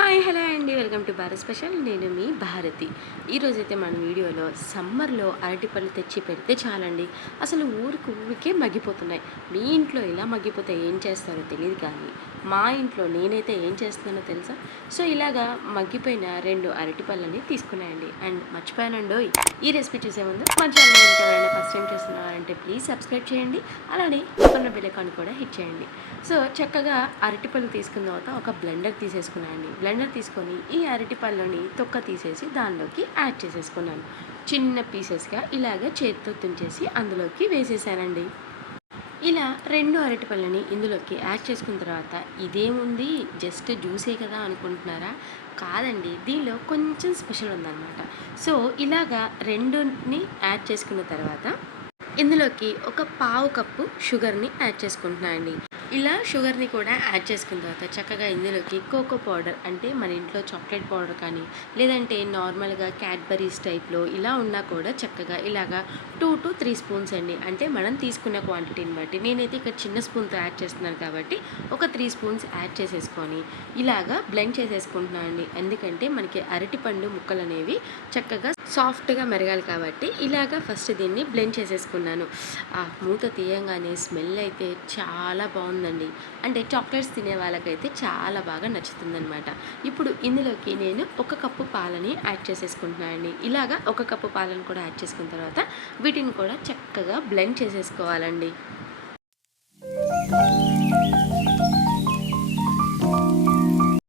Hi hello అండి. Welcome to Bharat special. నేను మీ భారతి. ఈరోజైతే మన వీడియోలో సమ్మర్లో అరటిపళ్ళు తెచ్చి పెడితే చాలండి. అసలు ఊరికి ఊరికే మగ్గిపోతున్నాయి. మీ ఇంట్లో ఇలా మగ్గిపోతే ఏం చేస్తారో తెలియదు కానీ మా ఇంట్లో నేనైతే ఏం చేస్తున్నానో తెలుసా? సో ఇలాగా మగ్గిపోయిన రెండు అరటిపళ్ళని తీసుకున్నాయండి. అండ్ మర్చిపోయానండో ఈ రెసిపీ చూసే ముందు మా ఛానల్ ఎవరైనా ఫస్ట్ టైం చేస్తున్నారంటే ప్లీజ్ సబ్స్క్రైబ్ చేయండి. అలానే ఉన్న బెల్ కూడా హిట్ చేయండి. సో చక్కగా అరటిపళ్ళు తీసుకున్న తర్వాత ఒక బ్లెండర్ తీసేసుకున్నానండి. బ్లెండర్ తీసుకొని ఈ అరటిపళ్ళని తొక్క తీసేసి దానిలోకి యాడ్ చేసేసుకున్నాను. చిన్న పీసెస్గా ఇలాగ చేతితో తుంచేసి అందులోకి వేసేసానండి. ఇలా రెండు అరటిపళ్ళని ఇందులోకి యాడ్ చేసుకున్న తర్వాత ఇదేముంది? జస్ట్ జ్యూసే కదా అనుకుంటున్నారా? కాదండి దీనిలో కొంచెం స్పెషల్ ఉందన్నమాట. సో ఇలాగా రెండుని యాడ్ చేసుకున్న తర్వాత ఇందులోకి ఒక పావు కప్పు షుగర్ని యాడ్ చేసుకుంటున్నాను అండి ఇలా షుగర్ని కూడా యాడ్ చేసుకున్న తర్వాత చక్కగా ఇందులోకి కోకో పౌడర్ అంటే మన ఇంట్లో చాక్లెట్ పౌడర్ కానీ లేదంటే నార్మల్గా క్యాడ్బరీస్ టైప్లో ఇలా ఉన్నా కూడా చక్కగా ఇలాగా టూ టు త్రీ స్పూన్స్ అండి. అంటే మనం తీసుకున్న క్వాంటిటీని బట్టి నేనైతే ఇక్కడ చిన్న స్పూన్తో యాడ్ చేస్తున్నాను కాబట్టి ఒక త్రీ స్పూన్స్ యాడ్ చేసేసుకొని ఇలాగా బ్లెండ్ చేసేసుకుంటున్నాను అండి. ఎందుకంటే మనకి అరటిపండు ముక్కలు అనేవి చక్కగా సాఫ్ట్గా మెరగాలి కాబట్టి ఇలాగా ఫస్ట్ దీన్ని బ్లెండ్ చేసేసుకున్నాను. ఆ మూత తీయంగానే స్మెల్ అయితే చాలా నచ్చుతుందండి అంటే చాక్లెట్స్ తినే వాళ్ళకైతే చాలా బాగా నచ్చుతుందనమాట ఇప్పుడు ఇందులోకి నేను ఒక కప్పు పాలని యాడ్ చేసేసుకుంటున్నాను అండి. ఇలాగా ఒక కప్పు పాలను కూడా యాడ్ చేసుకున్న తర్వాత వీటిని కూడా చక్కగా బ్లెండ్ చేసేసుకోవాలండి.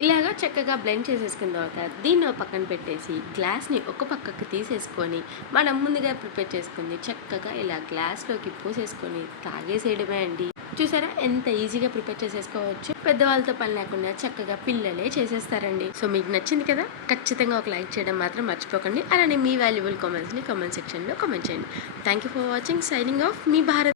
ఇలాగా చక్కగా బ్లెండ్ చేసేసుకున్న తర్వాత దీన్ని పక్కన పెట్టేసి గ్లాస్ని ఒక పక్కకు తీసేసుకొని మనం ముందుగా ప్రిపేర్ చేసుకుంది చక్కగా ఇలా గ్లాస్లోకి పోసేసుకొని తాగేసేయడమే అండి. చూసారా? ఎంత ఈజీగా ప్రిపేర్ చేసేసుకోవచ్చు. పెద్దవాళ్ళతో పని లేకుండా చక్కగా పిల్లలే చేసేస్తారండి. సో మీకు నచ్చింది కదా? ఖచ్చితంగా ఒక లైక్ చేయడం మాత్రం మర్చిపోకండి. అలానే మీ వాల్యుబుల్ కామెంట్స్ని కామెంట్ సెక్షన్లో కామెంట్ చేయండి. Thank you for watching signing off me Bharat